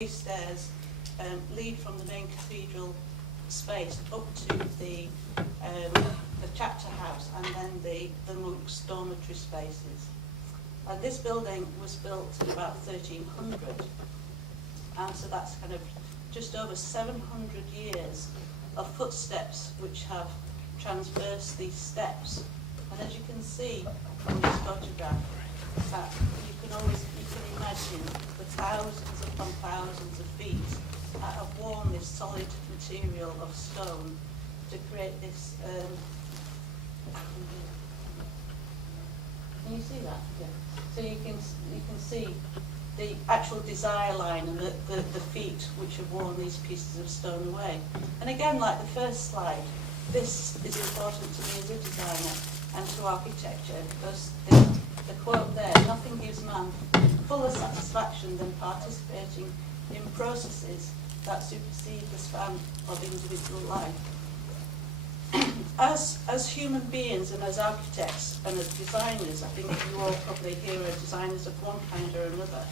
These stairs lead from the main cathedral space up to the chapter house and then the monks' dormitory spaces. And this building was built in about 1300, and so that's kind of just over 700 years of footsteps which have traversed these steps. And as you can see from this photograph, that you can imagine the thousands upon thousands of feet that have worn this solid material of stone to create this. Can you see that? Yeah. So you can see the actual desire line and the feet which have worn these pieces of stone away. And again, like the first slide, this is important to me as a designer and to architecture, because the quote there, "Nothing gives man fuller satisfaction than participating in processes that supersede the span of individual life." As human beings and as architects and as designers, I think you all probably here are designers of one kind or another.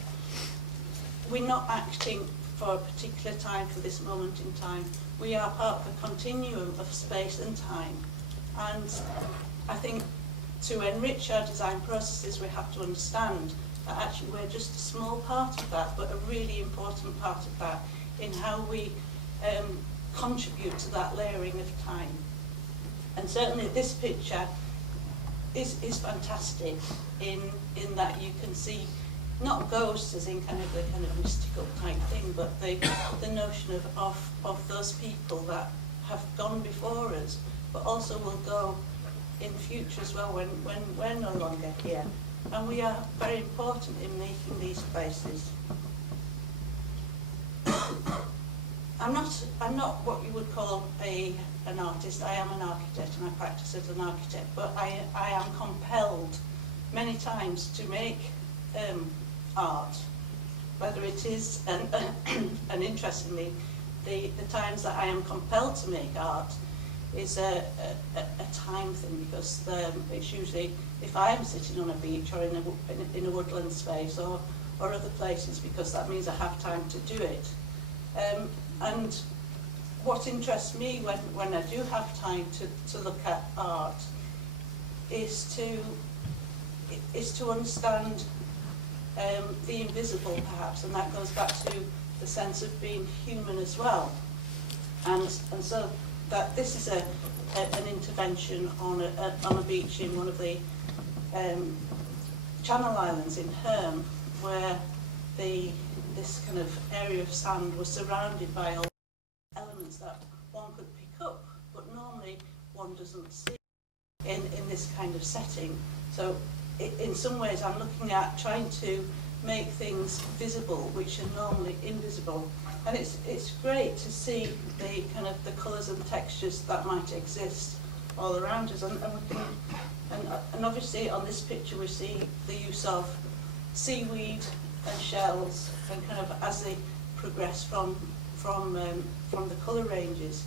We're not acting for a particular time, for this moment in time. We are part of a continuum of space and time. And I think to enrich our design processes, we have to understand that actually we're just a small part of that, but a really important part of that in how we contribute to that layering of time. And certainly this picture is fantastic in that you can see not ghosts as in kind of mystical type thing, but the notion of those people that have gone before us, but also will go in future as well when we're no longer here. And we are very important in making these places. I'm not what you would call an artist. I am an architect and I practice as an architect, but I am compelled many times to make art, whether it is, and interestingly, the times that I am compelled to make art is a time thing, because it's usually if I am sitting on a beach or in a woodland space or other places, because that means I have time to do it. And what interests me when I do have time to look at art is to understand the invisible, perhaps, and that goes back to the sense of being human as well. And so that this is an intervention on a beach in one of the Channel Islands in Herm, where this kind of area of sand was surrounded by all elements that one could pick up, but normally one doesn't see in this kind of setting. So in some ways I'm looking at trying to make things visible which are normally invisible, and it's great to see the kind of the colours and textures that might exist all around us, and obviously on this picture we see the use of seaweed and shells, and kind of as they progress from the colour ranges.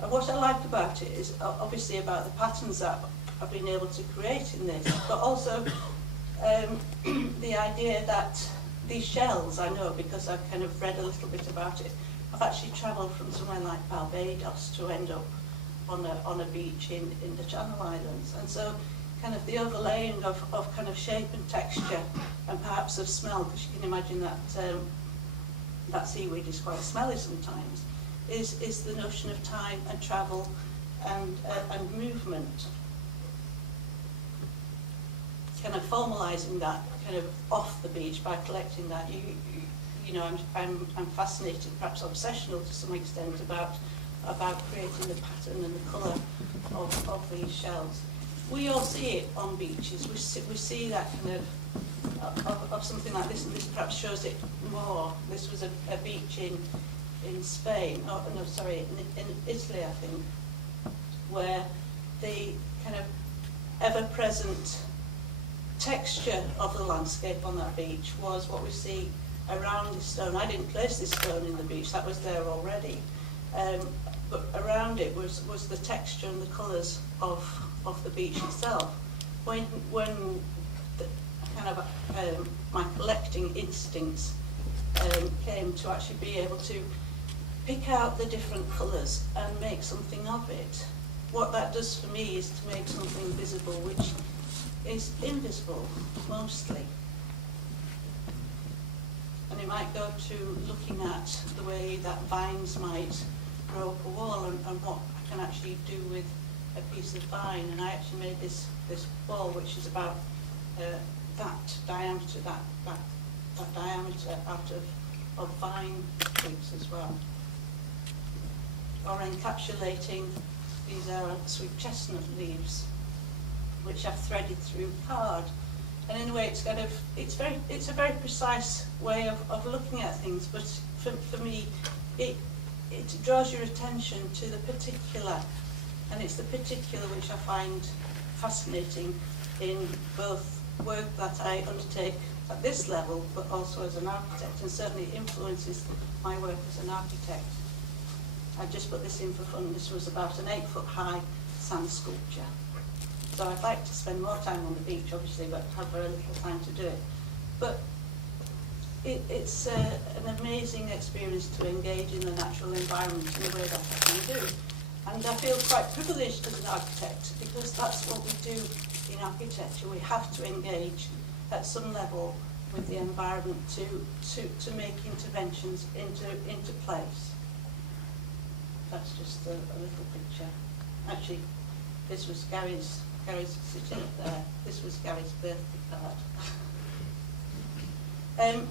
And what I like about it is obviously about the patterns that I've been able to create in this, but also the idea that these shells, I know because I've kind of read a little bit about it, I've actually travelled from somewhere like Barbados to end up on a beach in the Channel Islands, and so kind of the overlaying of kind of shape and texture and perhaps of smell, because you can imagine that that seaweed is quite smelly sometimes, is the notion of time and travel and movement. Kind of formalising that kind of off the beach by collecting that. You know, I'm fascinated, perhaps obsessional to some extent, about creating the pattern and the colour of these shells. We all see it on beaches. We see that kind of something like this, and this perhaps shows it more. This was a beach in Spain, oh no, sorry, in Italy, I think, where the kind of ever-present texture of the landscape on that beach was what we see around this stone. I didn't place this stone in the beach, that was there already. But around it was the texture and the colours of the beach itself. When the, kind of my collecting instincts came to actually be able to pick out the different colours and make something of it. What that does for me is to make something visible which is invisible mostly. And it might go to looking at the way that vines might grow up a wall and what I can actually do with a piece of vine. And I actually made this ball which is about that diameter out of vine twigs as well. Or encapsulating, these are sweet chestnut leaves which I've threaded through card. And in a way it's a very precise way of looking at things, but for me it draws your attention to the particular, and it's the particular which I find fascinating in both work that I undertake at this level but also as an architect, and certainly influences my work as an architect. I just put this in for fun. This was about an 8-foot high sand sculpture. So I'd like to spend more time on the beach, obviously, but have very little time to do it. But it's an amazing experience to engage in the natural environment in a way that I can do. And I feel quite privileged as an architect, because that's what we do in architecture. We have to engage at some level with the environment to make interventions into place. That's just a little picture. Actually, this was Gary's sitting up there. This was Gary's birthday card.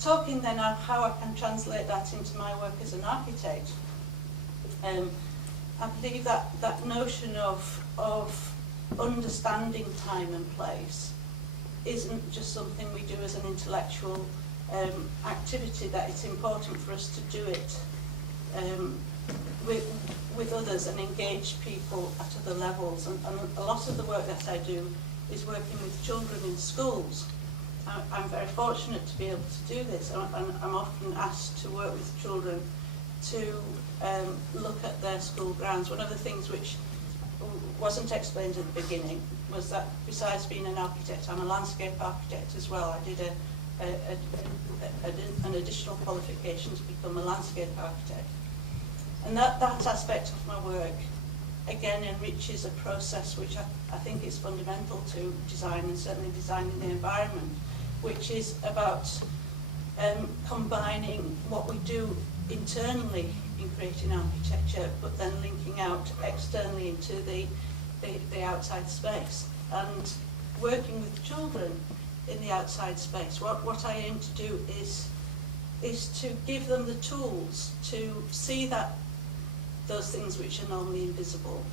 Talking then of how I can translate that into my work as an architect, I believe that notion of understanding time and place isn't just something we do as an intellectual activity, that it's important for us to do it with others and engage people at other levels. And a lot of the work that I do is working with children in schools. I'm very fortunate to be able to do this, and I'm often asked to work with children to look at their school grounds. One of the things which wasn't explained at the beginning was that besides being an architect, I'm a landscape architect as well. I did an additional qualification to become a landscape architect. And that aspect of my work, again, enriches a process which I think is fundamental to design, and certainly designing the environment, which is about combining what we do internally in creating architecture, but then linking out externally into the outside space. And working with children in the outside space, what I aim to do is to give them the tools to see those things which are normally invisible,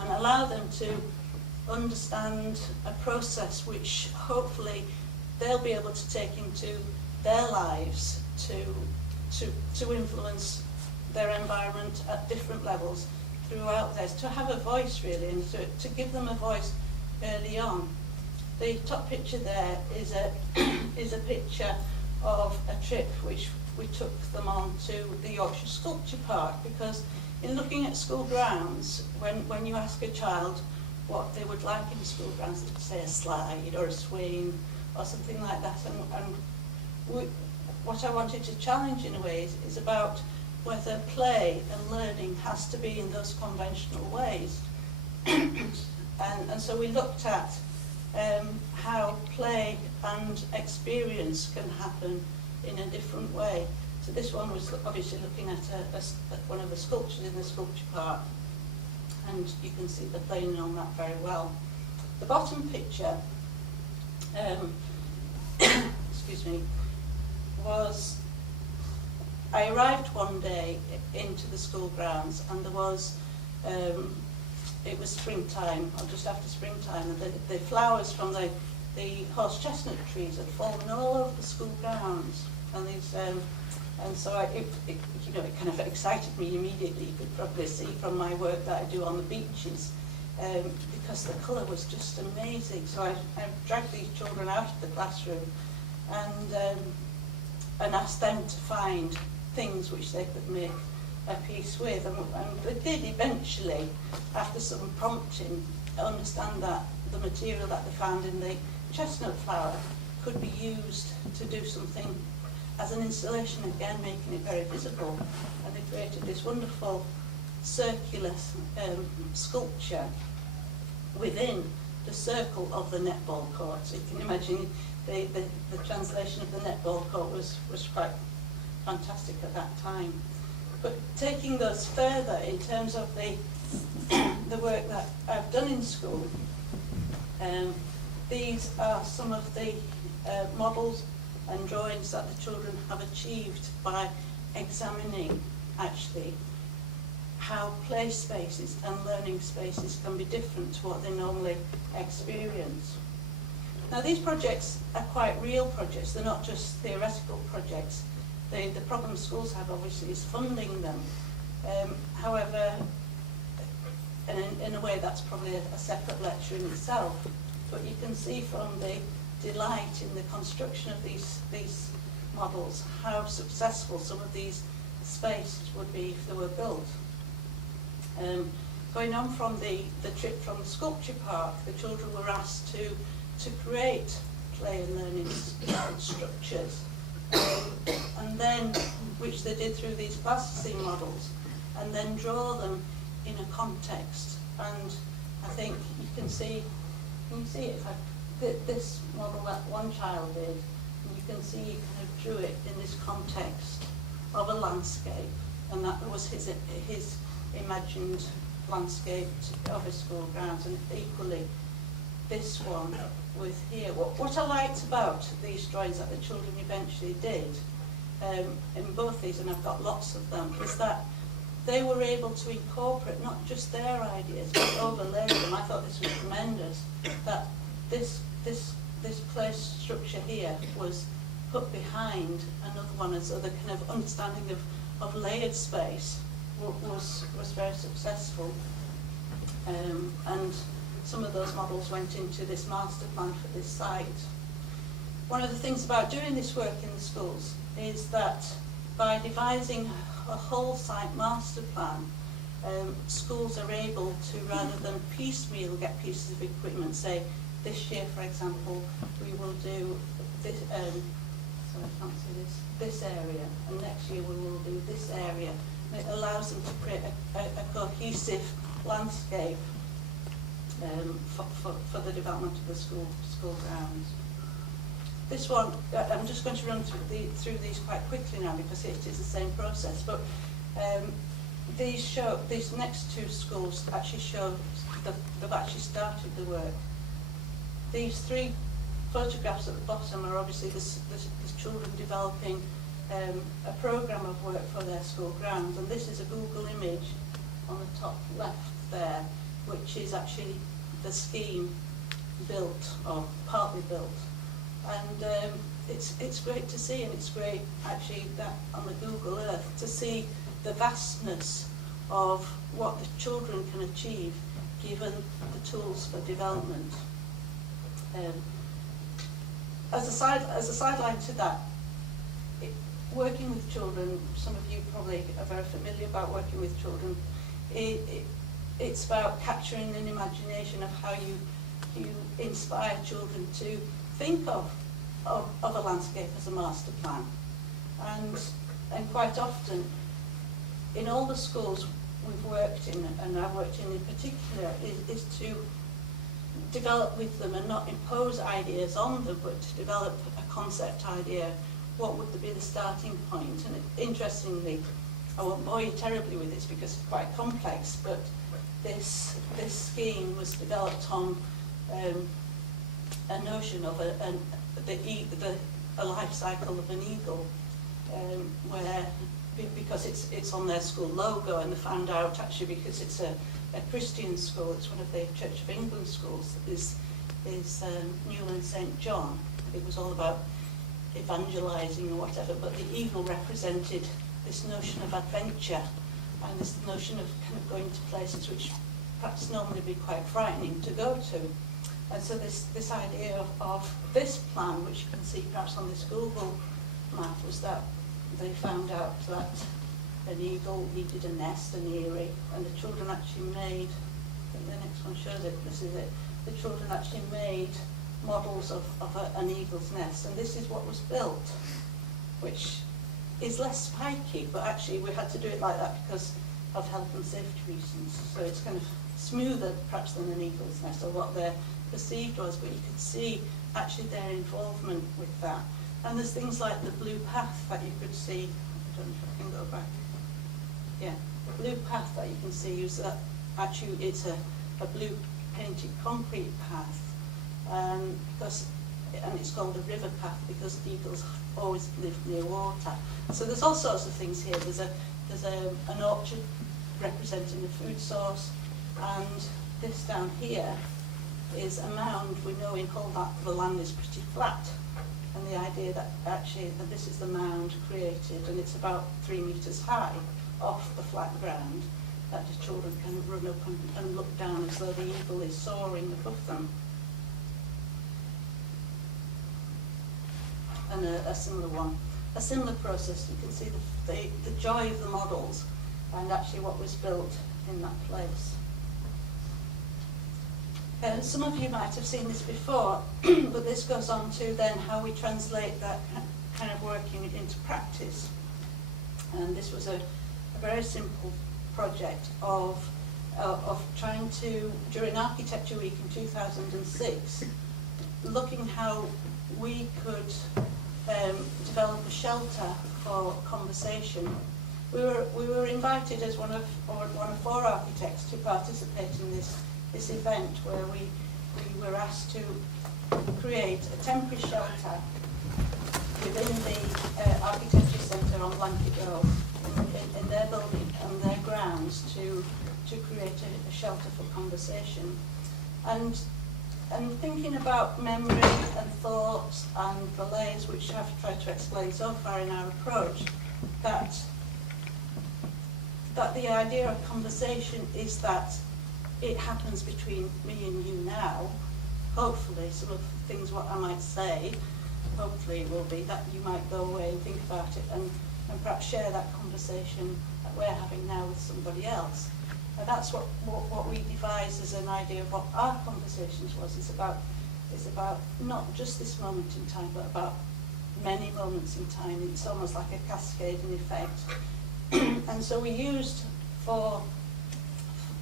and allow them to understand a process which hopefully they'll be able to take into their lives to influence their environment at different levels throughout theirs, to have a voice really, and to give them a voice early on. The top picture there is a picture of a trip which we took them on to the Yorkshire Sculpture Park, because in looking at school grounds, when you ask a child what they would like in school grounds, they'd say a slide or a swing or something like that. And what I wanted to challenge in a way is about whether play and learning has to be in those conventional ways. and so we looked at how play and experience can happen in a different way. So this one was obviously looking at one of the sculptures in the sculpture park, and you can see the playing on that very well. The bottom picture, excuse me, was I arrived one day into the school grounds, and there was it was springtime, or just after springtime, and the flowers from the horse chestnut trees had fallen all over the school grounds, and these and so it kind of excited me immediately. You could probably see from my work that I do on the beaches, because the colour was just amazing. So I dragged these children out of the classroom and asked them to find things which they could make a piece with, and they did eventually, after some prompting, understand that the material that they found in the chestnut flower could be used to do something as an installation, again making it very visible, and they created this wonderful circular sculpture within the circle of the netball court. So you can imagine the translation of the netball court was quite fantastic at that time. But taking those further in terms of the work that I've done in school, these are some of the models and drawings that the children have achieved by examining actually how play spaces and learning spaces can be different to what they normally experience. Now these projects are quite real projects, they're not just theoretical projects. The problem schools have obviously is funding them. However, and in a way that's probably a separate lecture in itself, but you can see from the delight in the construction of these models how successful some of these spaces would be if they were built. Going on from the trip from the sculpture park, the children were asked to create play and learning structures, and then, which they did through these plasticine models, and then draw them in a context. And I think you can see it, this model that one child did, and you can see he kind of drew it in this context of a landscape, and that was his imagined landscape of his school grounds, and equally this one with here. What I liked about these drawings that the children eventually did, in both these, and I've got lots of them, is that they were able to incorporate not just their ideas, but overlay them. I thought this was tremendous, that this place structure here was put behind another one as other kind of understanding of layered space was very successful. And some of those models went into this master plan for this site. One of the things about doing this work in the schools is that by devising a whole site master plan, schools are able to, rather than piecemeal get pieces of equipment, say this year for example we will do this, so I can't see this area, and next year we will do this area. And it allows them to create a cohesive landscape for the development of the school grounds. This one, I'm just going to run through these quite quickly now because it is the same process. But these next two schools actually show they've actually started the work. These three photographs at the bottom are obviously the children developing a programme of work for their school grounds, and this is a Google image on the top left there, which is actually the scheme built or partly built. And it's great to see, and it's great actually that on the Google Earth to see the vastness of what the children can achieve given the tools for development. As a sideline to that, working with children, some of you probably are very familiar about working with children, it's about capturing an imagination of how you inspire children to think of a landscape as a master plan. And quite often, in all the schools we've worked in, and I've worked in particular, is to develop with them and not impose ideas on them, but to develop a concept idea. What would be the starting point? And interestingly, I won't bore you terribly with this because it's quite complex, but this scheme was developed on a notion of a life cycle of an eagle, where because it's on their school logo, and they found out actually because it's a Christian school, it's one of the Church of England schools, is Newland St John. It was all about evangelizing or whatever, but the eagle represented this notion of adventure and this notion of kind of going to places which perhaps normally be quite frightening to go to. And so this idea of this plan, which you can see perhaps on this Google map, was that they found out that an eagle needed a nest, an eyrie, and the children actually made, I think the next one shows it, this is it, the children actually made models of an eagle's nest, and this is what was built. which is less spiky, but actually we had to do it like that because of health and safety reasons. So it's kind of smoother perhaps than an eagle's nest, or what their perceived was, but you could see actually their involvement with that. And there's things like the blue path that you could see. I don't know if I can go back. Yeah, the blue path that you can see is that actually it's a blue painted concrete path, and it's called a river path because eagles always live near water. So there's all sorts of things here. There's an orchard representing the food source, and this down here is a mound. We know in Hull that the land is pretty flat, and the idea that actually that this is the mound created, and it's about 3 meters high off the flat ground, that the children can run up and look down as though the eagle is soaring above them. And a similar one, a similar process. You can see the joy of the models and actually what was built in that place. Some of you might have seen this before, but this goes on to then how we translate that kind of working into practice. And this was a very simple project of trying to, during Architecture Week in 2006, looking how we could develop a shelter for conversation. We were invited as one of 4 architects to participate in this event where we were asked to create a temporary shelter within the Architecture Centre on Blanket Road in their building and their grounds to create a shelter for conversation. And thinking about memory and thoughts and delays, which I've tried to explain so far in our approach, that the idea of conversation is that it happens between me and you now. Hopefully, some of the things what I might say, hopefully it will be that you might go away and think about it and perhaps share that conversation that we're having now with somebody else. And that's what we devised as an idea of what our conversations was. It's about not just this moment in time, but about many moments in time. It's almost like a cascading effect. And so we used for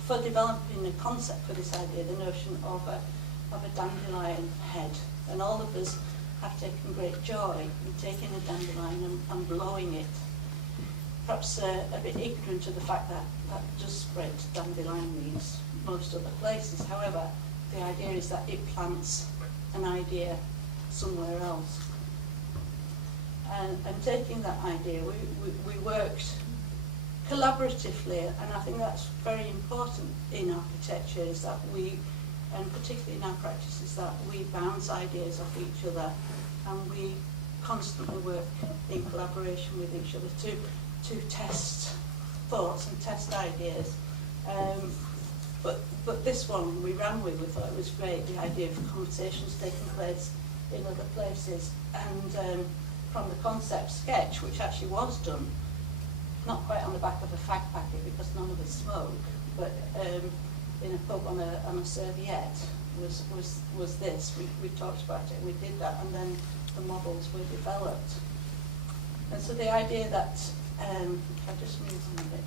developing a concept for this idea, the notion of a dandelion head. And all of us have taken great joy in taking a dandelion and blowing it. Perhaps a bit ignorant of the fact that does spread dandelion weeds most other places. However, the idea is that it plants an idea somewhere else. And taking that idea, we worked collaboratively, and I think that's very important in architecture, is that we, and particularly in our practice, is that we bounce ideas off each other, and we constantly work in collaboration with each other to test thoughts and test ideas. But this one we ran with, we thought it was great, the idea of conversations taking place in other places. And from the concept sketch, which actually was done, not quite on the back of a fag packet because none of us smoke, but in a pub on a serviette was this. We talked about it, we did that, and then the models were developed. And so the idea that, if I just move on a bit,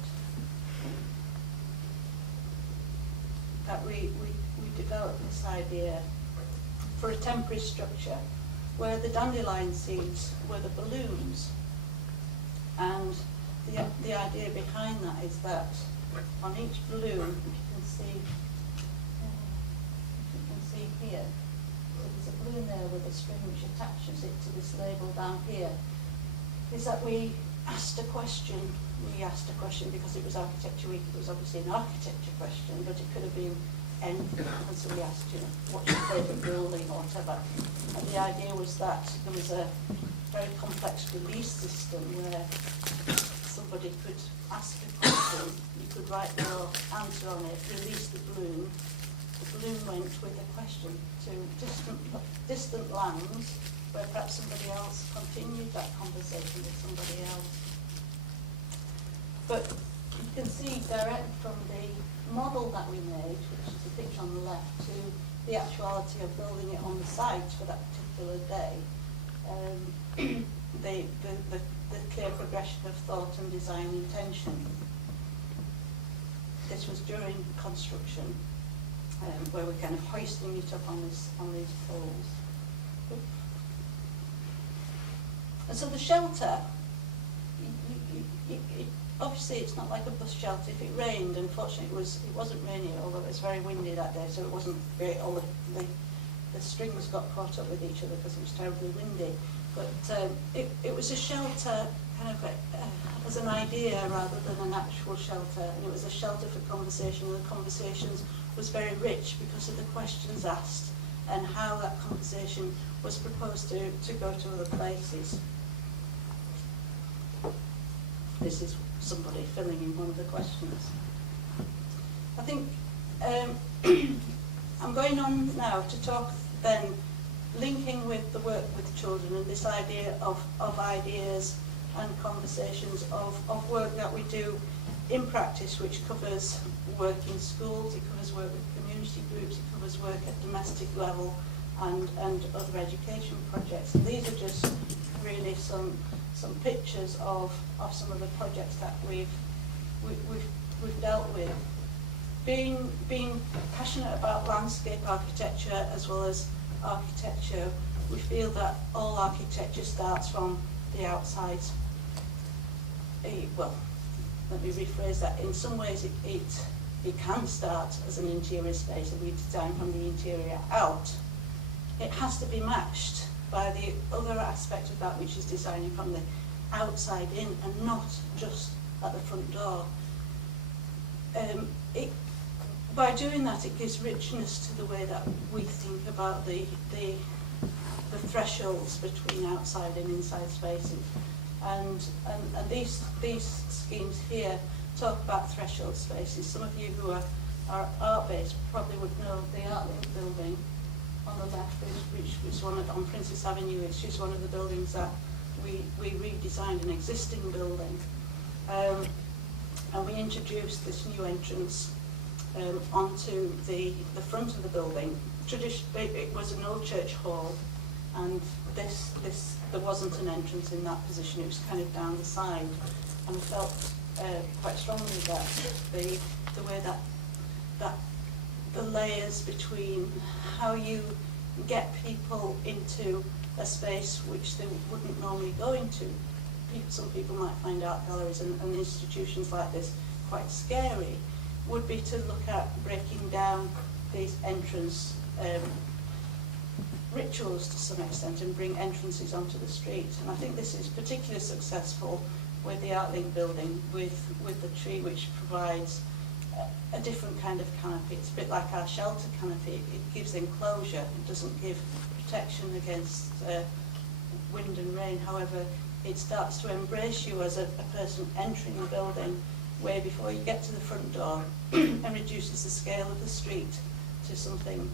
that we developed this idea for a temporary structure where the dandelion seeds were the balloons. And the idea behind that is that on each balloon, you can see here, so there's a balloon there with a string which attaches it to this label down here, is that we asked a question. We asked a question because it was Architecture Week. It was obviously an architecture question, but it could have been anything. And so we asked, what's your favourite building or whatever. And the idea was that there was a very complex release system where somebody could ask a question, you could write your answer on it, release the balloon. The balloon went with a question to distant lands where perhaps somebody else continued that conversation with somebody else. But you can see direct from the model that we made, which is the picture on the left, to the actuality of building it on the site for that particular day. the clear progression of thought and design intention. This was during construction, where we're kind of hoisting it up on these poles. And so the shelter, obviously it's not like a bus shelter. If it rained, unfortunately it wasn't raining, although it was very windy that day, so it wasn't great. All the strings got caught up with each other because it was terribly windy. But it was a shelter kind of as an idea rather than an actual shelter, and it was a shelter for conversation, and the conversations was very rich because of the questions asked and how that conversation was proposed to go to other places. This is somebody filling in one of the questions. I think I'm going on now to talk then, linking with the work with children and this idea of ideas and conversations of work that we do in practice, which covers work in schools, it covers work with community groups, it covers work at domestic level and other education projects. And these are just really some pictures of some of the projects that we've dealt with. Being passionate about landscape architecture as well as architecture, we feel that all architecture starts from the outside. Well, let me rephrase that. In some ways it can start as an interior space and we design from the interior out. It has to be matched by the other aspect of that, which is designing from the outside in and not just at the front door. By doing that, it gives richness to the way that we think about the thresholds between outside and inside spaces. And these schemes here talk about threshold spaces. Some of you who are art-based probably would know the Artlink building on the left, which was one on Princess Avenue. It's just one of the buildings that we redesigned, an existing building. And we introduced this new entrance onto the front of the building. Traditionally, it was an old church hall, and there wasn't an entrance in that position. It was kind of down the side, and we felt quite strongly that the way that the layers between how you get people into a space which they wouldn't normally go into. Some people might find art galleries and institutions like this quite scary, would be to look at breaking down these entrance rituals to some extent and bring entrances onto the street. And I think this is particularly successful with the Artlink building, with the tree, which provides a different kind of canopy. It's a bit like our shelter canopy. It gives enclosure. It doesn't give protection against wind and rain. However, it starts to embrace you as a person entering the building way before you get to the front door and reduces the scale of the street to something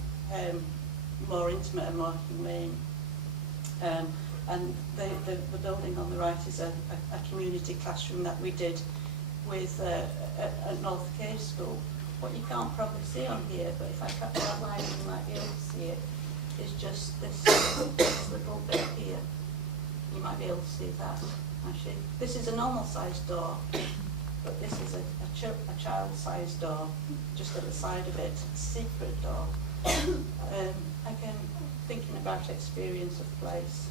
more intimate and more humane. And the building on the right is a community classroom that we did with a North Cave School. What you can't probably see on here, but if I cut the outline you might be able to see it, is just this little bit here. You might be able to see that, actually. This is a normal-sized door, but this is a child-sized door, just at the side of it, a secret door. Again, thinking about experience of place.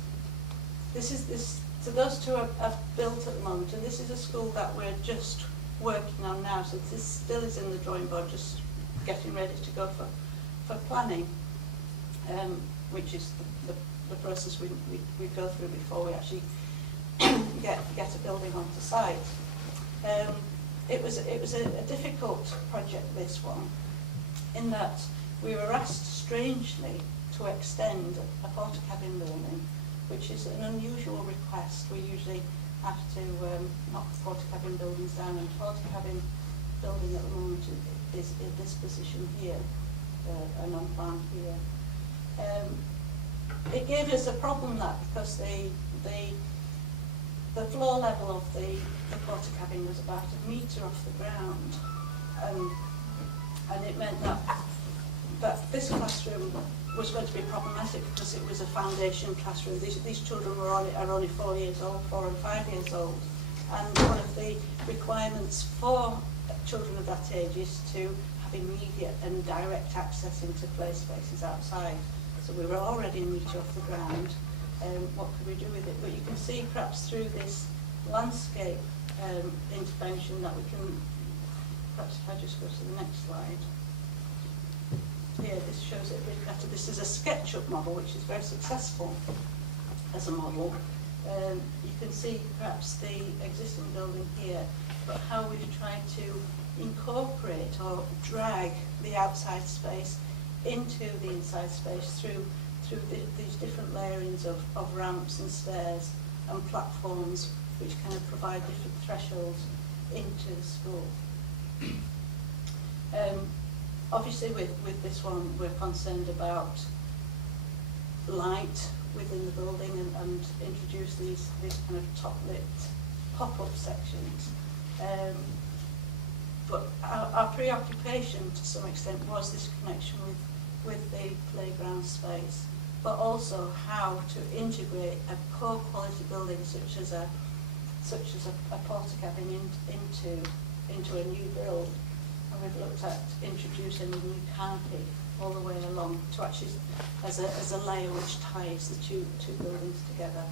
So those two are built at the moment, and this is a school that we're just working on now, so this still is in the drawing board, just getting ready to go for planning, which is the process we go through before we actually get a building onto site. It was a difficult project, this one, in that we were asked strangely to extend a portakabin building, which is an unusual request. We usually have to knock portakabin buildings down, and portakabin building at the moment is in this position here, and on plan here. It gave us a problem that because the floor level of the portakabin was about 1 metre off the ground, and it meant that this classroom was going to be problematic because it was a foundation classroom. These children are only 4 years old, 4 and 5 years old, and one of the requirements for children of that age is to have immediate and direct access into play spaces outside. So we were already in reach off the ground. What could we do with it? But you can see perhaps through this landscape intervention that we can, perhaps if I just go to the next slide. Here, this shows it a bit better. This is a SketchUp model, which is very successful as a model. You can see perhaps the existing building here, but how we've tried to incorporate or drag the outside space into the inside space through these different layerings of ramps and stairs and platforms, which kind of provide different thresholds into the school. Obviously with this one we're concerned about light within the building and introduce these kind of top lit pop-up sections. But our preoccupation to some extent was this connection with the playground space, but also how to integrate a poor quality building such as a porta cabin into a new build. And we've looked at introducing a new canopy all the way along to actually as a layer which ties the two buildings together.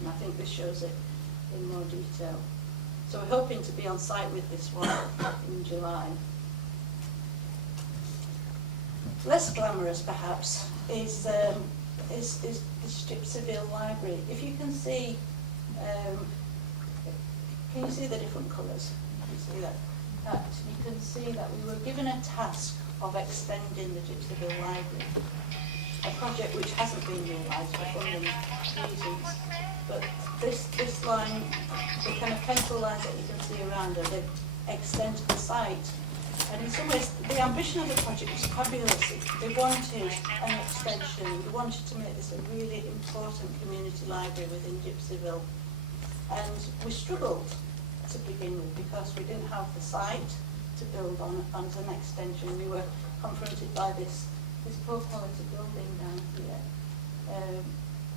And I think this shows it in more detail. So we're hoping to be on site with this one in July. Less glamorous perhaps is Gipsyville Library. If you can see, can you see the different colours? Can you see that? You can see that we were given a task of extending the Gipsyville Library, a project which hasn't been realised for funding reasons. But this line, the kind of pencil lines that you can see around it, they extend to the site. And in some ways, the ambition of the project was fabulous. They wanted an extension. They wanted to make this a really important community library within Gipsyville. And we struggled to begin with because we didn't have the site to build on as an extension. We were confronted by this poor quality building down here.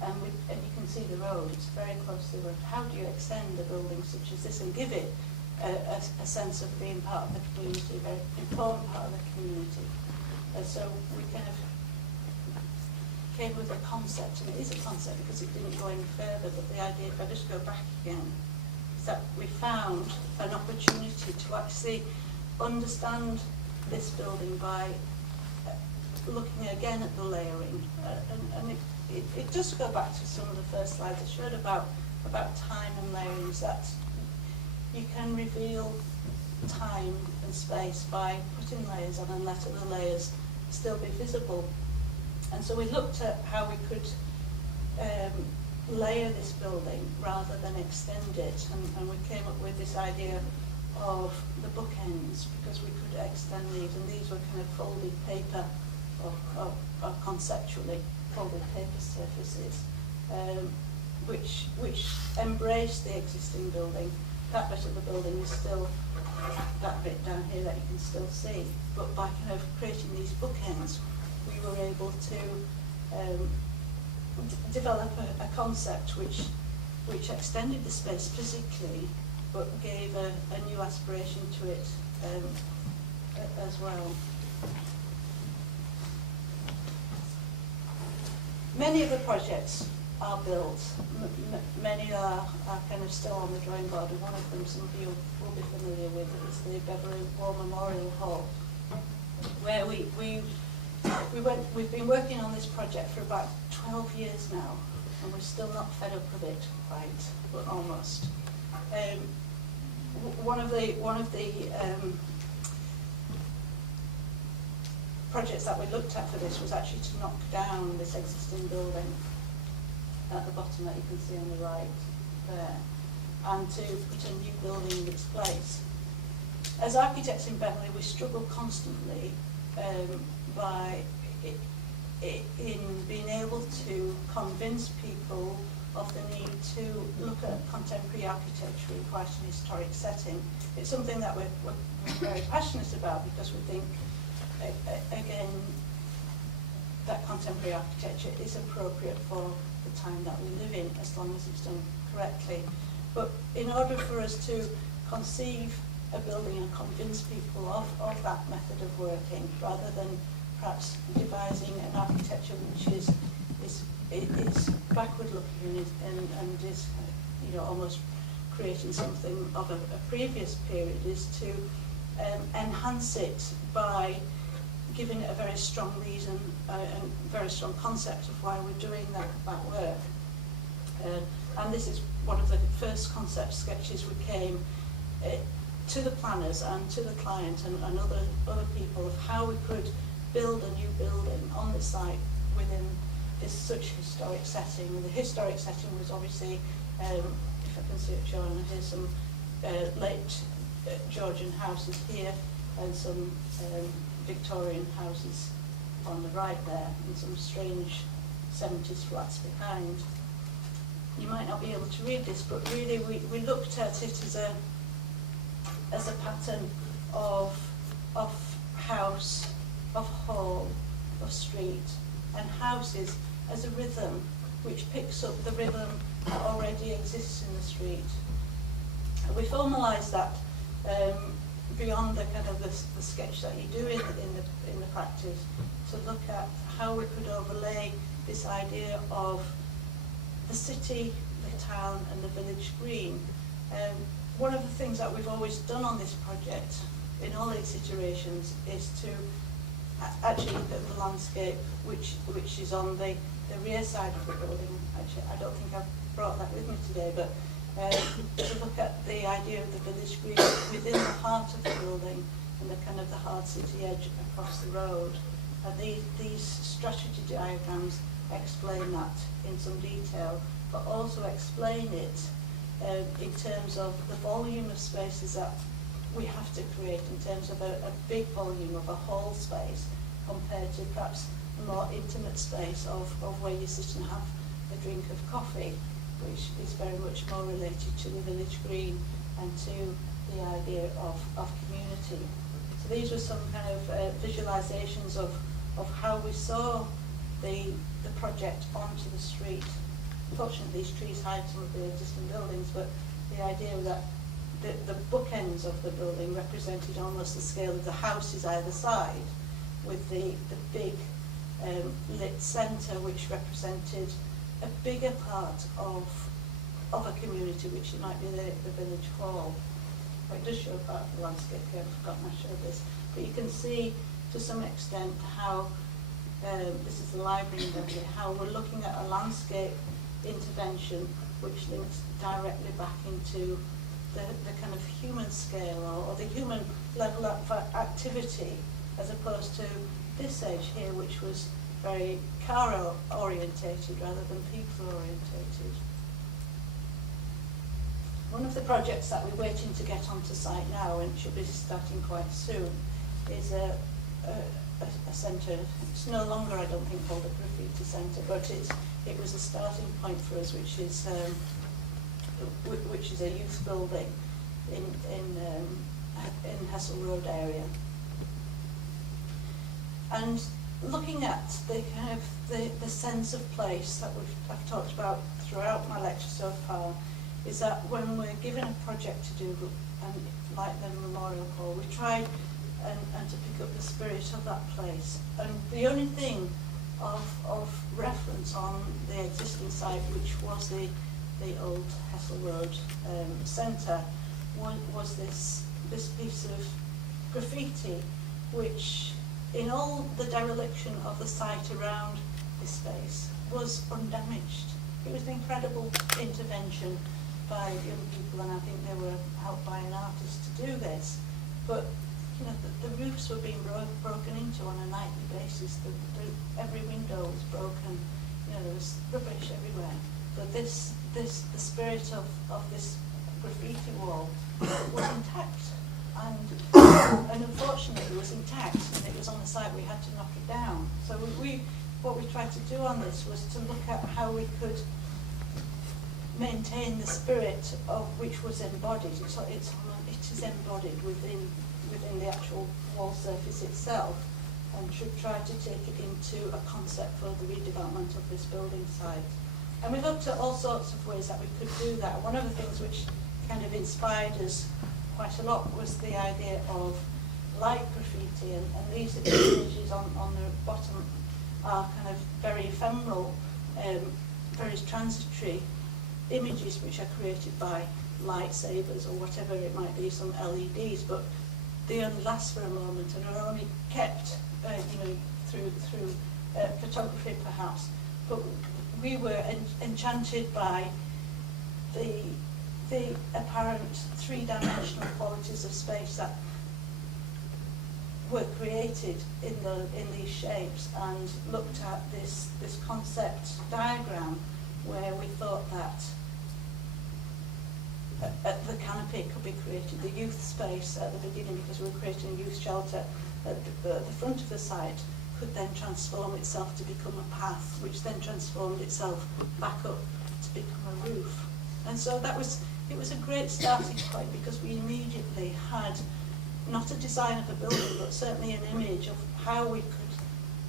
And you can see the road, it's very close to the road. How do you extend a building such as this and give it a sense of being part of the community, a very important part of the community? So we kind of came with a concept, and it is a concept because it didn't go any further, but the idea, if I just go back again, is that we found an opportunity to actually understand this building by looking again at the layering. And it does go back to some of the first slides I showed about time and layerings, that you can reveal time and space by putting layers on and letting the layers still be visible. And so we looked at how we could layer this building rather than extend it, and we came up with this idea of the bookends, because we could extend these, and these were kind of folded paper or conceptually folded paper surfaces, which embrace the existing building. That bit of the building is still that bit down here that you can still see, but by kind of creating these bookends, we were able to develop a concept which extended the space physically, but gave a new aspiration to it as well. Many of the projects are built. Many are kind of still on the drawing board, and one of them some of you will be familiar with is the Beverly War Memorial Hall, where we've been working on this project for about 12 years now, and we're still not fed up with it quite, but almost. One of the projects that we looked at for this was actually to knock down this existing building at the bottom that you can see on the right there, and to put a new building in its place. As architects in Beverley, we struggle constantly in being able to convince people of the need to look at contemporary architecture in quite an historic setting. It's something that we're very passionate about, because we think, again, that contemporary architecture is appropriate for the time that we live in, as long as it's done correctly. But in order for us to conceive a building and convince people of that method of working, rather than perhaps devising an architecture which is backward looking and is almost creating something of a previous period, is to enhance it by giving it a very strong reason and very strong concept of why we're doing that work. And this is one of the first concept sketches we came to the planners and to the client and other people of how we could build a new building on the site within this such historic setting. And the historic setting was obviously, if I can see it shown, here's some late Georgian houses here and some Victorian houses on the right there, and some strange 70s flats behind. You might not be able to read this, but really we looked at it as a pattern of house, of hall, of street, and houses as a rhythm which picks up the rhythm that already exists in the street. And we formalised that beyond the kind of the sketch that you do in the practice, to look at how we could overlay this idea of the city, the town, and the village green. One of the things that we've always done on this project, in all its iterations, is to actually look at the landscape which is on the rear side of the building. Actually, I don't think I've brought that with me today, but to look at the idea of the village green within the heart of the building and the kind of the hard city edge across the road. And these strategy diagrams explain that in some detail, but also explain it in terms of the volume of spaces that we have to create, in terms of a big volume of a hall space compared to perhaps a more intimate space of where you sit and have a drink of coffee, which is very much more related to the village green and to the idea of community. So these were some kind of visualizations of how we saw the project onto the street. Fortunately, these trees hide some of the existing buildings, but the idea that the bookends of the building represented almost the scale of the houses either side, with the big lit centre which represented a bigger part of a community, which might be the village hall. It does show part of the landscape here, I've forgotten I showed this, but you can see to some extent how this is the library in Beverley, how we're looking at a landscape intervention which links directly back into the kind of human scale or the human level of activity, as opposed to this edge here, which was very car orientated rather than people orientated. One of the projects that we're waiting to get onto site now, and should be starting quite soon, is a centre. It's no longer, I don't think, called a Graffiti Centre, but it was a starting point for us, which is a youth building in Hessel Road area. And looking at the kind of the sense of place that I've talked about throughout my lecture so far, is that when we're given a project to do, and like the Memorial Hall, we try and to pick up the spirit of that place. And the only thing of reference on the existing site, which was the old Hessel Road centre, was this piece of graffiti, which in all the dereliction of the site around this space was undamaged. It was an incredible intervention by young people, and I think they were helped by an artist to do this. But you know, the roofs were being broken into on a nightly basis. Every window was broken. You know, there was rubbish everywhere. But the spirit of this graffiti wall was intact, and unfortunately it was intact, and it was on the site. We had to knock it down. So what we tried to do on this was to look at how we could maintain the spirit of which was embodied. It is embodied within the actual wall surface itself, and should try to take it into a concept for the redevelopment of this building site. And we looked at all sorts of ways that we could do that. One of the things which kind of inspired us quite a lot was the idea of light graffiti, and these images on the bottom are kind of very ephemeral, very transitory images which are created by lightsabers or whatever it might be, some LEDs, but they only last for a moment and are only kept through photography perhaps. But we were enchanted by the apparent three-dimensional qualities of space that were created in these shapes, and looked at this concept diagram where we thought that the canopy could be created, the youth space at the beginning, because we were creating a youth shelter at the front of the site, could then transform itself to become a path, which then transformed itself back up to become a roof. And so it was a great starting point, because we immediately had not a design of a building, but certainly an image of how we could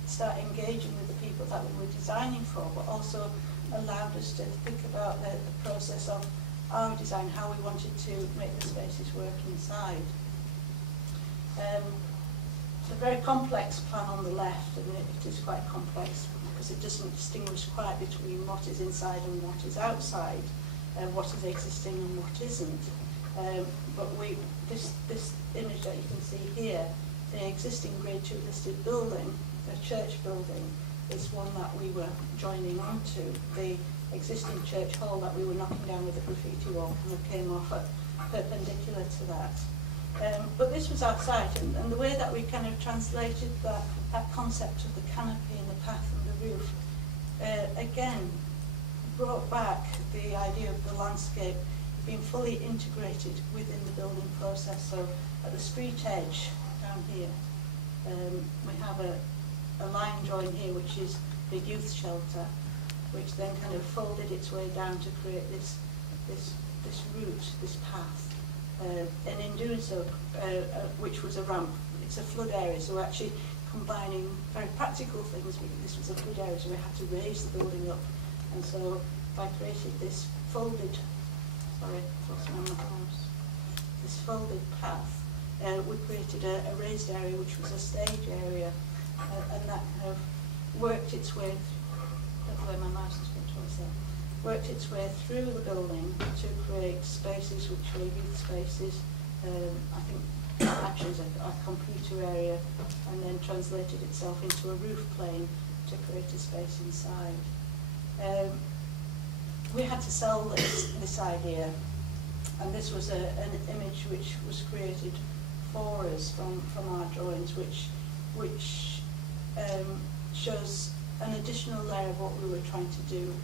start engaging with the people that we were designing for, but also allowed us to think about the process of our design, how we wanted to make the spaces work inside. It's a very complex plan on the left, and it is quite complex because it doesn't distinguish quite between what is inside and what is outside, and what is existing and what isn't. But this image that you can see here, the existing Grade 2 listed building, a church building, is one that we were joining onto. The existing church hall that we were knocking down with the graffiti wall kind of came off perpendicular to that. But this was our site, and the way that we kind of translated that concept of the canopy and the path and the roof, again, brought back the idea of the landscape being fully integrated within the building process. So at the street edge down here, we have a line drawing here, which is the youth shelter, which then kind of folded its way down to create this route, this path. And in doing so, which was a ramp, it's a flood area, so we're actually combining very practical things. This was a flood area, so we had to raise the building up. And so by creating this folded, this folded path, we created a raised area, which was a stage area, and that kind of worked its way, that's where my mouse is going towards there, worked its way through the building to create spaces which were youth spaces, I think actually a computer area, and then translated itself into a roof plane to create a space inside. We had to sell this idea, and this was an image which was created for us from our drawings, which shows an additional layer of what we were trying to do,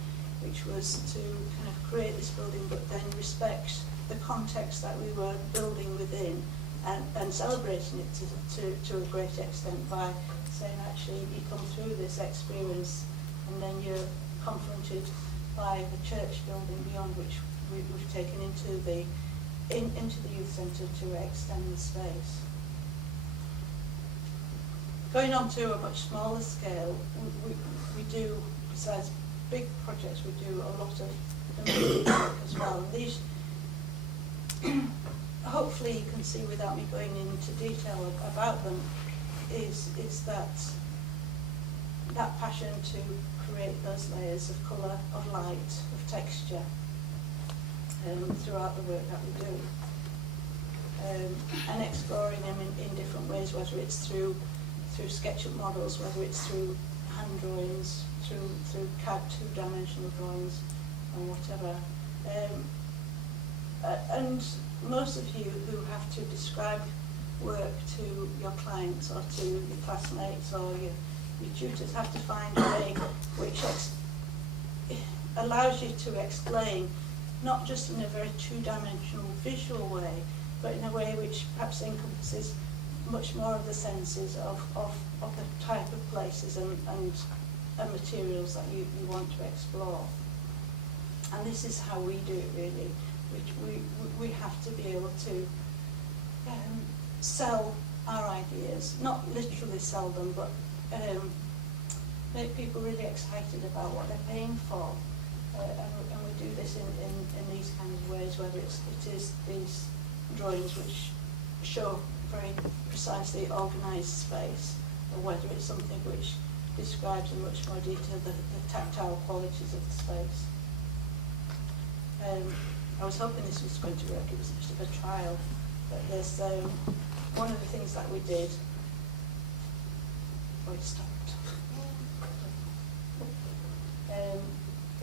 which was to kind of create this building but then respect the context that we were building within, and celebrating it to a great extent by saying, actually, you come through this experience and then you're confronted by the church building beyond, which we've taken into the youth centre to extend the space. Going on to a much smaller scale, we do, besides big projects, we do a lot of community work as well. And these, hopefully you can see without me going into detail about them, is that passion to create those layers of colour, of light, of texture throughout the work that we do. And exploring them in different ways, whether it's through SketchUp models, whether it's through hand drawings, through CAD two-dimensional drawings, or whatever. And most of you who have to describe work to your clients or to your classmates or your tutors have to find a way which allows you to explain, not just in a very two-dimensional visual way, but in a way which perhaps encompasses much more of the senses of the type of places and materials that you want to explore. And this is how we do it, really. We have to be able to sell our ideas, not literally sell them, but make people really excited about what they're paying for. And we do this in these kinds of ways, whether it is these drawings which show very precisely organised space, or whether it's something which describes in much more detail the tactile qualities of the space. I was hoping this was going to work. It was a bit of a trial, but there's one of the things that we did. Oh, it stopped.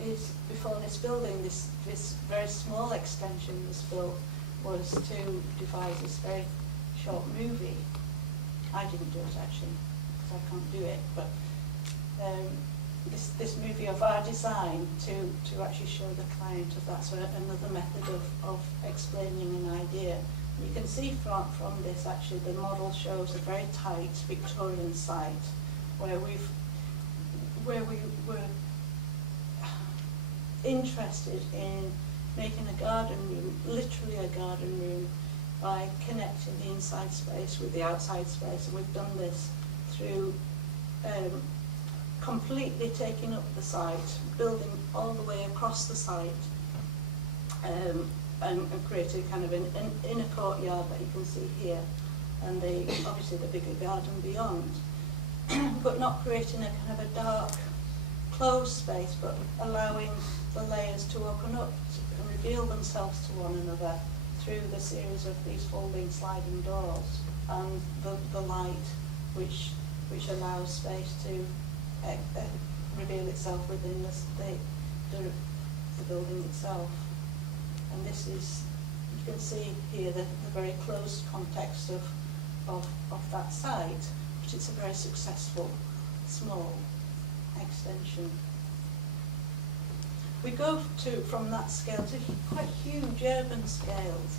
Is before this building, this very small extension was built, was to devise this very short movie. I didn't do it actually, because I can't do it, but this movie of our design to actually show the client of that. So another method of explaining an idea. You can see from this actually the model shows a very tight Victorian site where we were interested in making a garden room, literally a garden room, by connecting the inside space with the outside space. And we've done this through completely taking up the site, building all the way across the site, and creating kind of an inner courtyard that you can see here, and obviously the bigger garden beyond, but not creating a kind of a dark, closed space, but allowing the layers to open up and reveal themselves to one another through the series of these folding sliding doors and the light which allows space to reveal itself within the building itself. And this is, you can see here the very close context of that site, but it's a very successful small extension. We go from that scale to quite huge urban scales,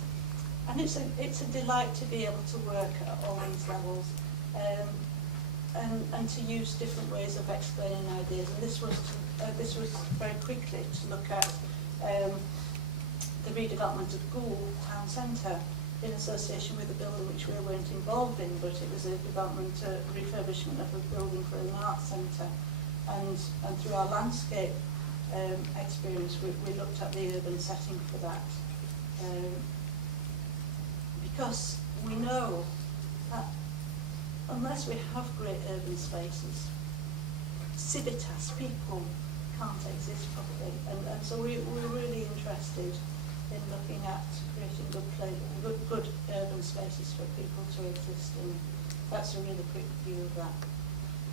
and it's a delight to be able to work at all these levels, and to use different ways of explaining ideas. And this was very quickly to look at the redevelopment of Goole Town Centre in association with a building which we weren't involved in, but it was a development, refurbishment of a building for an arts centre. And through our landscape experience, we looked at the urban setting for that. Because we know that unless we have great urban spaces, civitas, people, can't exist properly. And so we're really interested in looking at creating good urban spaces for people to exist in. That's a really quick view of that. I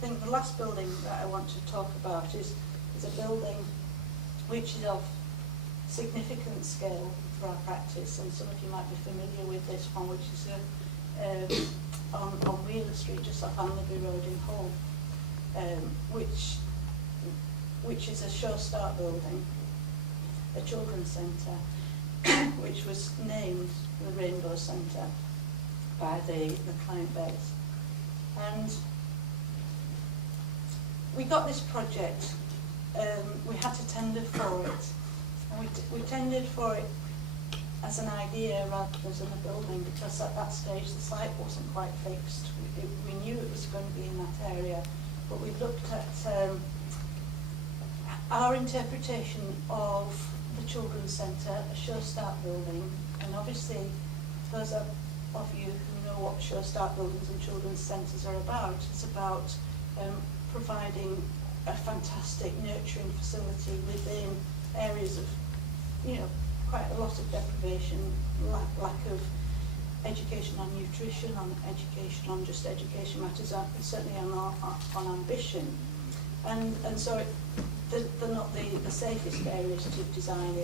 think the last building that I want to talk about is a building which is of significant scale for our practice, and some of you might be familiar with this one, which is on Wheeler Street, just off Anlaby Road in Hull, which is a show start building, a children's centre, which was named the Rainbow Centre by the client base. And we got this project, we had to tender for it, and we tendered for it as an idea rather than as a building, because at that stage the site wasn't quite fixed. We knew it was going to be in that area, but we looked at our interpretation of the Children's Centre, a show start building, and obviously those of you who know what show start buildings and children's centres are about, it's about providing a fantastic nurturing facility within areas of, quite a lot of deprivation, lack of education on nutrition, on education on just education matters, certainly on ambition. And so they're not the safest areas to design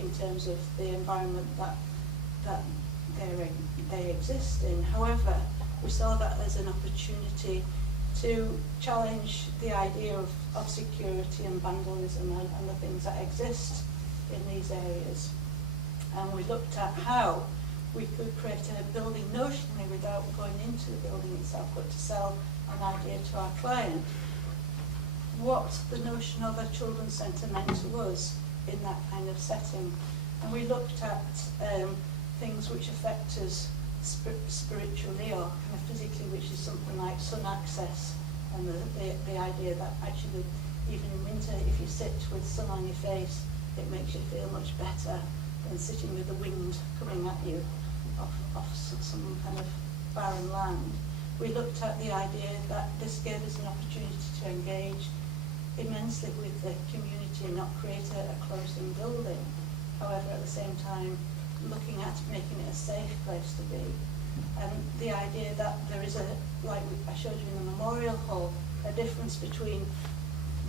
in terms of the environment that they exist in. However, we saw that as an opportunity to challenge the idea of security and vandalism and the things that exist in these areas. And we looked at how we could create a building notionally without going into the building itself, but to sell an idea to our client. What the notion of a children's centre meant to us in that kind of setting. And we looked at things which affect us spiritually or kind of physically, which is something like sun access, and the idea that actually even in winter, if you sit with sun on your face, it makes you feel much better than sitting with the wind coming at you off some kind of barren land. We looked at the idea that this gave us an opportunity to engage immensely with the community and not create a closed-in building. However, at the same time, looking at making it a safe place to be. And the idea that there is like I showed you in the memorial hall, a difference between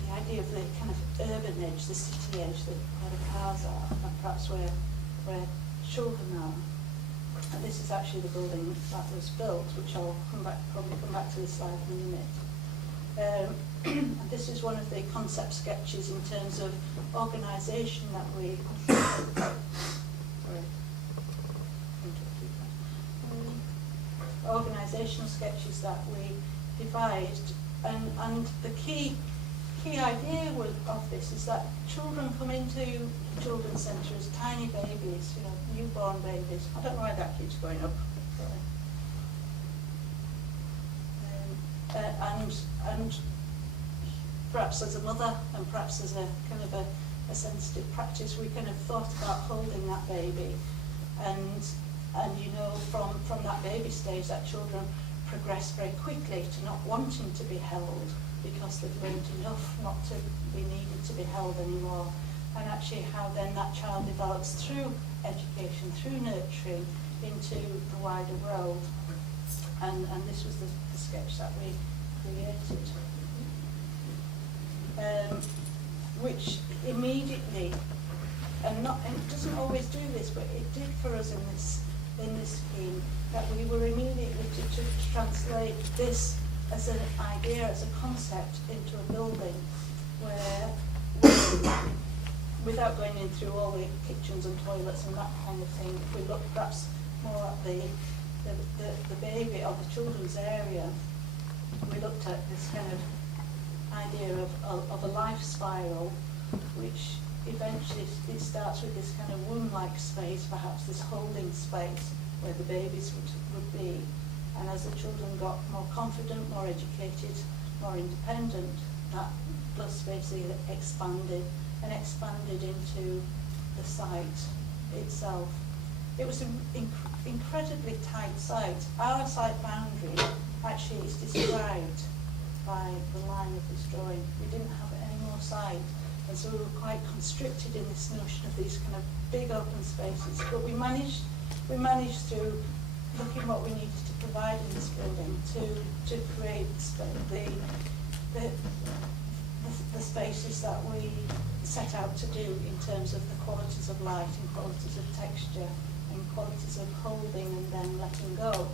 the idea of the kind of urban edge, the city edge, where the cars are, and perhaps where children are. And this is actually the building that was built, which I'll probably come back to this slide in a minute. And this is one of the concept sketches in terms of organisation that we organisational sketches that we devised, and the key idea of this is that children come into the Children's Centre as tiny babies, newborn babies. I don't know why that keeps going up. And perhaps as a mother and perhaps as a kind of a sensitive practice, we kind of thought about holding that baby, and from that baby stage, that children progress very quickly to not wanting to be held because they've learned enough not to be needed to be held anymore, and actually how then that child develops through education, through nurturing, into the wider world. And this was the sketch that we created, which immediately, and it doesn't always do this, but it did for us in this scheme, that we were immediately to translate this as an idea, as a concept, into a building where, without going in through all the kitchens and toilets and that kind of thing, if we look perhaps more at the baby or the children's area, we looked at this kind of idea of a life spiral, which eventually it starts with this kind of womb-like space, perhaps this holding space where the babies would be. And as the children got more confident, more educated, more independent, that those spaces expanded into the site itself. It was an incredibly tight site. Our site boundary actually is described by the line of this drawing. We didn't have any more site, and so we were quite constricted in this notion of these kind of big open spaces. But we managed through looking what we needed to provide in this building to create the spaces that we set out to do in terms of the qualities of light and qualities of texture and qualities of holding and then letting go.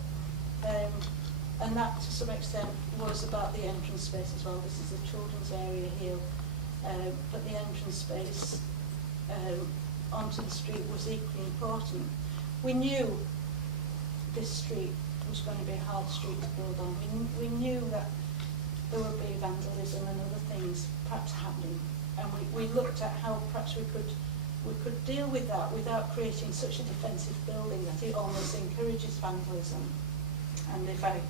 And that to some extent was about the entrance space as well. This is the children's area here, but the entrance space onto the street was equally important. We knew this street was going to be a hard street to build on. We knew that there would be vandalism and other things perhaps happening, and we looked at how perhaps we could deal with that without creating such a defensive building that it almost encourages vandalism. And if I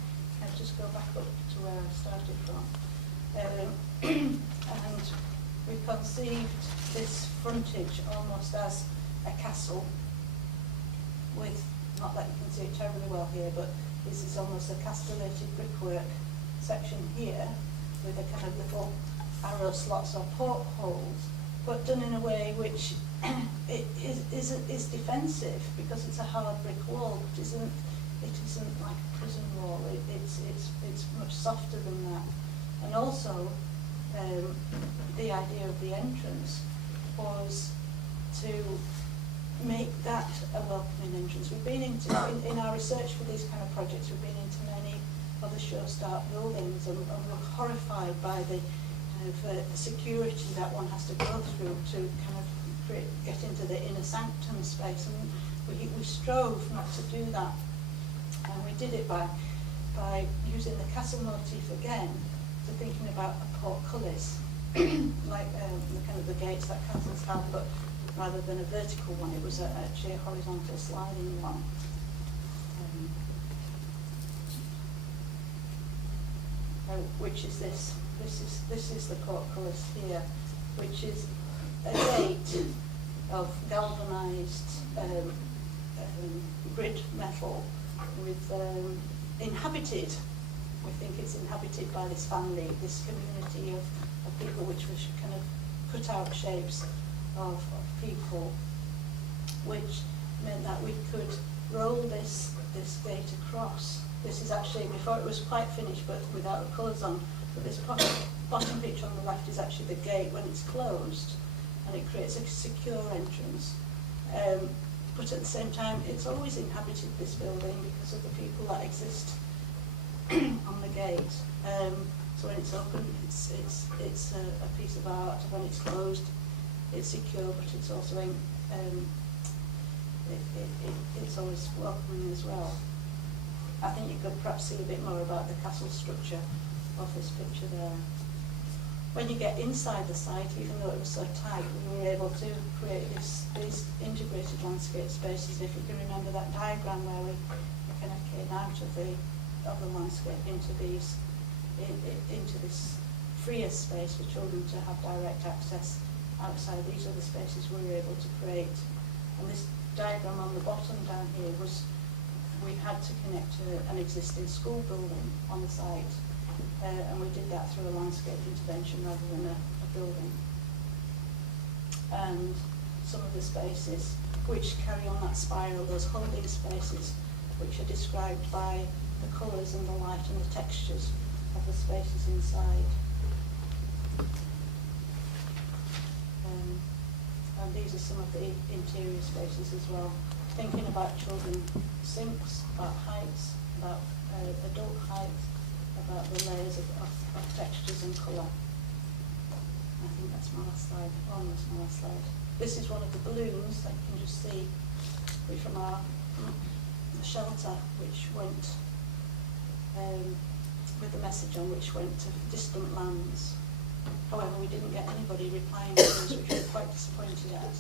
just go back up to where I started from, and we conceived this frontage almost as a castle with, not that you can see it terribly well here, but this is almost a castellated brickwork section here with a kind of little arrow slots or portholes, but done in a way which is defensive because it's a hard brick wall, but it isn't like a prison wall. It's much softer than that. And also, the idea of the entrance was to make that a welcoming entrance. We've been in our research for these kind of projects, we've been into many other show start buildings, and we're horrified by the kind of security that one has to go through to kind of get into the inner sanctum space, and we strove not to do that. And we did it by using the castle motif again, to thinking about a portcullis, like the kind of the gates that castles have, but rather than a vertical one, it was actually a horizontal sliding one. which is this. This is the portcullis here, which is a gate of galvanised grid metal with inhabited. We think it's inhabited by this family, this community of people, which was kind of cut out shapes of people, which meant that we could roll this gate across. This is actually, before it was quite finished, but without the colours on. But this bottom picture on the left is actually the gate when it's closed, and it creates a secure entrance. But at the same time, it's always inhabited, this building, because of the people that exist on the gate. So when it's open, it's a piece of art. When it's closed, it's secure, but it's also it's always welcoming as well. I think you could perhaps see a bit more about the castle structure of this picture there. When you get inside the site, even though it was so tight, we were able to create these integrated landscape spaces. If you can remember that diagram where we kind of came out of the landscape into this freer space for children to have direct access outside. These are the spaces we were able to create. And this diagram on the bottom down here was, we had to connect to an existing school building on the site, and we did that through a landscape intervention rather than a building. And some of the spaces which carry on that spiral, those holding spaces, which are described by the colours and the light and the textures of the spaces inside. And these are some of the interior spaces as well. Thinking about children sinks, about heights, about adult height, about the layers of textures and colour. I think that's my last slide, almost my last slide. This is one of the balloons that you can just see from the shelter, which went with the message on, which went to distant lands. However, we didn't get anybody replying to those, which we were quite disappointed at.